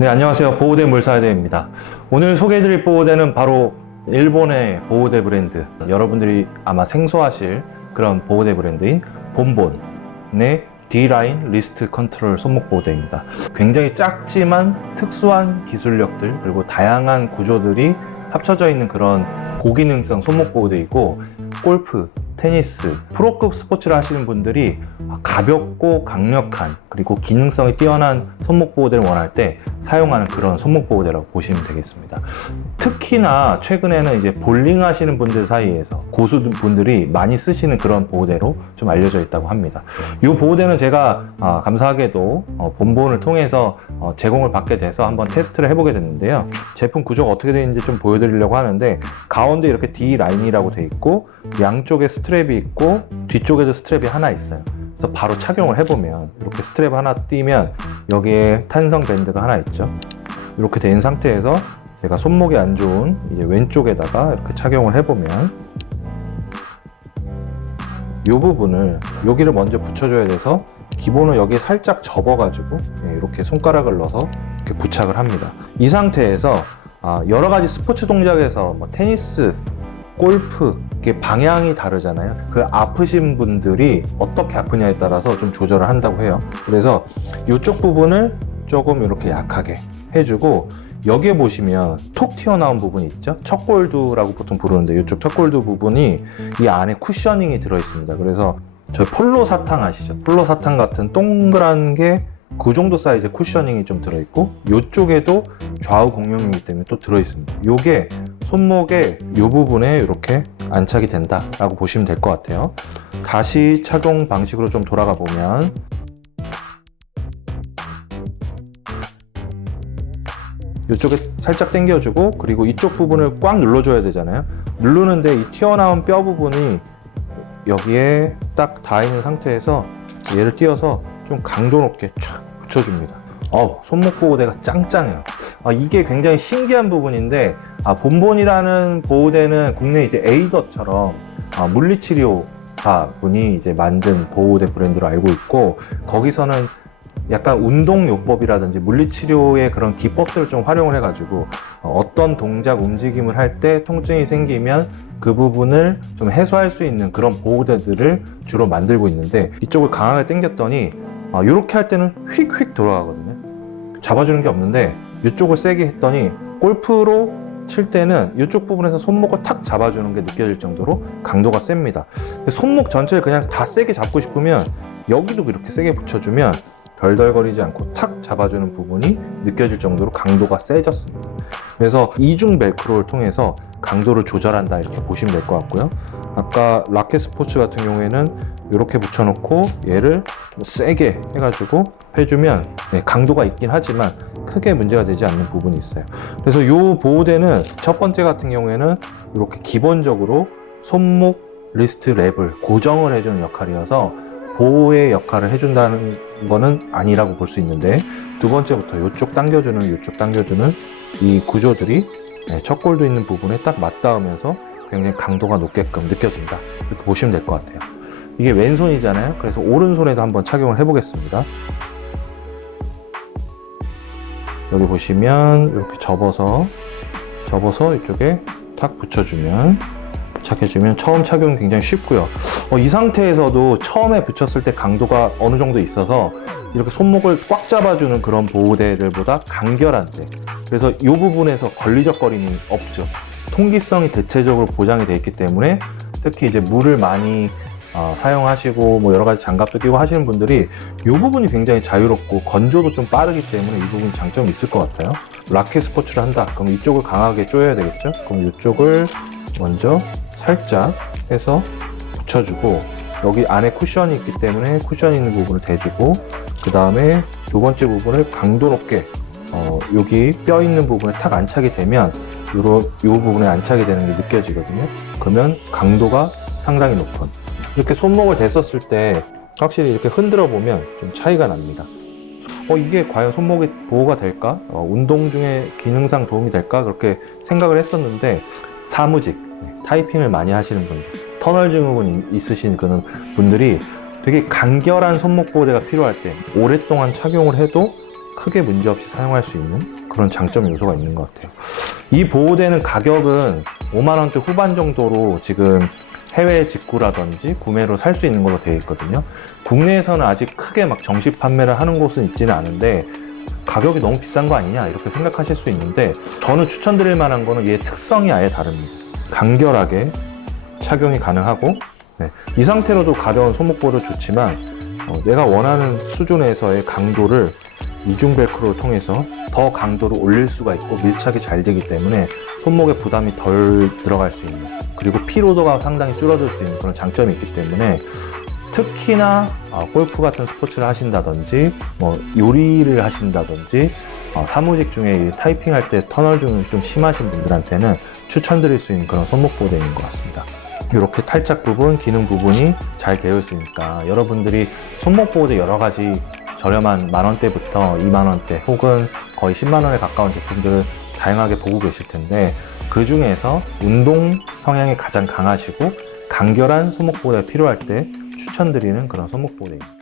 네, 안녕하세요. 보호대 물사대입니다. 오늘 소개해드릴 보호대는 바로 일본의 보호대 브랜드, 여러분들이 아마 생소하실 그런 보호대 브랜드인 본본의 D-라인 리스트 컨트롤 손목 보호대입니다. 굉장히 작지만 특수한 기술력들 그리고 다양한 구조들이 합쳐져 있는 그런 고기능성 손목 보호대이고, 골프, 테니스, 프로급 스포츠를 하시는 분들이 가볍고 강력한 그리고 기능성이 뛰어난 손목 보호대를 원할 때 사용하는 그런 손목 보호대라고 보시면 되겠습니다. 특히나 최근에는 이제 볼링 하시는 분들 사이에서 고수분들이 많이 쓰시는 그런 보호대로 좀 알려져 있다고 합니다. 이 보호대는 제가 감사하게도 본본을 통해서 제공을 받게 돼서 한번 테스트를 해보게 됐는데요. 제품 구조가 어떻게 되어 있는지 좀 보여드리려고 하는데, 가운데 이렇게 D-라인이라고 되어 있고 양쪽에 스트랩이 있고 뒤쪽에도 스트랩이 하나 있어요. 그래서 바로 착용을 해보면 이렇게 스트랩 하나 띄면 여기에 탄성 밴드가 하나 있죠. 이렇게 된 상태에서 제가 손목이 안 좋은 이제 왼쪽에다가 이렇게 착용을 해보면 이 부분을 여기를 먼저 붙여줘야 돼서, 기본은 여기에 살짝 접어가지고 이렇게 손가락을 넣어서 이렇게 부착을 합니다. 이 상태에서 여러 가지 스포츠 동작에서 테니스, 골프, 이게 방향이 다르잖아요. 그 아프신 분들이 어떻게 아프냐에 따라서 좀 조절을 한다고 해요. 그래서 이쪽 부분을 조금 이렇게 약하게 해주고, 여기에 보시면 톡 튀어나온 부분이 있죠. 척골두라고 보통 부르는데 이쪽 척골두 부분이 이 안에 쿠셔닝이 들어있습니다. 그래서 저희 폴로 사탕 아시죠? 폴로 사탕 같은 동그란 게 그 정도 사이즈의 쿠셔닝이 좀 들어있고, 이쪽에도 좌우 공용이기 때문에 또 들어있습니다. 이게 손목의 이 부분에 이렇게 안착이 된다라고 보시면 될 것 같아요. 다시 착용 방식으로 좀 돌아가 보면, 이쪽에 살짝 당겨주고, 그리고 이쪽 부분을 꽉 눌러줘야 되잖아요. 누르는데 이 튀어나온 뼈 부분이 여기에 딱 닿아 있는 상태에서 얘를 띄어서 좀 강도 높게 촥 붙여줍니다. 손목 보호대가 짱짱해요. 이게 굉장히 신기한 부분인데, 본본이라는 보호대는 국내 이제 에이더처럼 물리치료사 분이 이제 만든 보호대 브랜드로 알고 있고, 거기서는 약간 운동요법이라든지 물리치료의 그런 기법들을 좀 활용을 해가지고 어떤 동작 움직임을 할 때 통증이 생기면 그 부분을 좀 해소할 수 있는 그런 보호대들을 주로 만들고 있는데, 이쪽을 강하게 당겼더니 이렇게 할 때는 휙휙 돌아가거든요. 잡아주는 게 없는데 이쪽을 세게 했더니 골프로 칠 때는 이쪽 부분에서 손목을 탁 잡아주는 게 느껴질 정도로 강도가 셉니다. 손목 전체를 그냥 다 세게 잡고 싶으면 여기도 이렇게 세게 붙여주면 덜덜거리지 않고 탁 잡아주는 부분이 느껴질 정도로 강도가 세졌습니다. 그래서 이중 벨크로를 통해서 강도를 조절한다, 이렇게 보시면 될 것 같고요. 아까 라켓 스포츠 같은 경우에는 이렇게 붙여놓고 얘를 세게 해가지고 해주면 강도가 있긴 하지만 크게 문제가 되지 않는 부분이 있어요. 그래서 이 보호대는 첫 번째 같은 경우에는 이렇게 기본적으로 손목 리스트 랩을 고정을 해주는 역할이어서 보호의 역할을 해준다는 거는 아니라고 볼 수 있는데, 두 번째부터 이쪽 당겨주는 이 구조들이 척골도 있는 부분에 딱 맞닿으면서 굉장히 강도가 높게끔 느껴진다, 이렇게 보시면 될 것 같아요. 이게 왼손이잖아요. 그래서 오른손에도 한번 착용을 해보겠습니다. 여기 보시면 이렇게 접어서 이쪽에 탁 붙여주면, 착해주면 처음 착용은 굉장히 쉽고요. 이 상태에서도 처음에 붙였을 때 강도가 어느 정도 있어서 이렇게 손목을 꽉 잡아주는 그런 보호대들보다 간결한데, 그래서 이 부분에서 걸리적거림이 없죠. 통기성이 대체적으로 보장이 되어 있기 때문에, 특히 이제 물을 많이 사용하시고 여러 가지 장갑도 끼고 하시는 분들이 이 부분이 굉장히 자유롭고 건조도 좀 빠르기 때문에 이 부분 장점이 있을 것 같아요. 라켓 스포츠를 한다 그럼 이쪽을 강하게 조여야 되겠죠. 그럼 이쪽을 먼저 살짝 해서 붙여주고, 여기 안에 쿠션이 있기 때문에 쿠션 있는 부분을 대주고, 그 다음에 두 번째 부분을 강도 높게 여기 뼈 있는 부분에 탁 안착이 되면 이 부분에 안착이 되는 게 느껴지거든요. 그러면 강도가 상당히 높은, 이렇게 손목을 댔었을 때 확실히 이렇게 흔들어 보면 좀 차이가 납니다. 이게 과연 손목에 보호가 될까? 운동 중에 기능상 도움이 될까? 그렇게 생각을 했었는데, 사무직, 타이핑을 많이 하시는 분들, 터널 증후군 있으신 그런 분들이 되게 간결한 손목 보호대가 필요할 때 오랫동안 착용을 해도 크게 문제없이 사용할 수 있는 그런 장점 요소가 있는 것 같아요. 이 보호대는 가격은 5만 원대 후반 정도로 지금 해외 직구라든지 구매로 살 수 있는 걸로 되어 있거든요. 국내에서는 아직 크게 막 정식 판매를 하는 곳은 있지는 않은데 가격이 너무 비싼 거 아니냐 이렇게 생각하실 수 있는데, 저는 추천드릴 만한 거는 얘의 특성이 아예 다릅니다. 간결하게 착용이 가능하고, 이 상태로도 가벼운 손목보호도 좋지만 내가 원하는 수준에서의 강도를 이중 벨크로를 통해서 더 강도를 올릴 수가 있고 밀착이 잘 되기 때문에 손목에 부담이 덜 들어갈 수 있는, 그리고 피로도가 상당히 줄어들 수 있는 그런 장점이 있기 때문에 특히나 골프 같은 스포츠를 하신다든지 요리를 하신다든지 사무직 중에 타이핑할 때 터널 증후이 좀 심하신 분들한테는 추천드릴 수 있는 그런 손목 보호대인 것 같습니다. 이렇게 탈착 부분, 기능 부분이 잘 되어 있으니까 여러분들이 손목 보호대 여러 가지 저렴한 만원대부터 2만원대 혹은 거의 10만원에 가까운 제품들을 다양하게 보고 계실 텐데, 그 중에서 운동 성향이 가장 강하시고 간결한 손목 보호대가 필요할 때 추천드리는 그런 손목 보호대입니다.